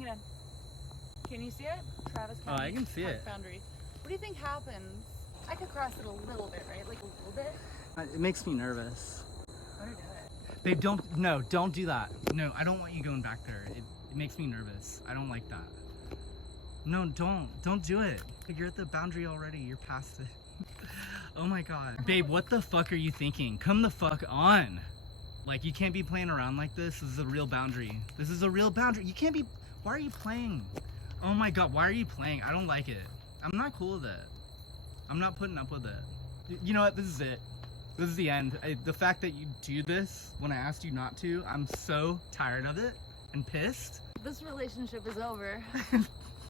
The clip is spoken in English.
bring it in. Can you see it? Travis Oh, I County can see Park it. Boundary. What do you think happens? I could cross it a little bit, right? Like a little bit. It makes me nervous. I want to do it. Babe, don't do that. No, I don't want you going back there. It makes me nervous. I don't like that. No, don't do it. You're at the boundary already. You're past it. Oh my God. Babe, what the fuck are you thinking? Come the fuck on. Like, you can't be playing around like this. This is a real boundary. This is a real boundary. You can't be, why are you playing? Oh my God, why are you playing? I don't like it. I'm not cool with it. I'm not putting up with it. You know what, this is it. This is the end. The fact that you do this when I asked you not to, I'm so tired of it and pissed. This relationship is over.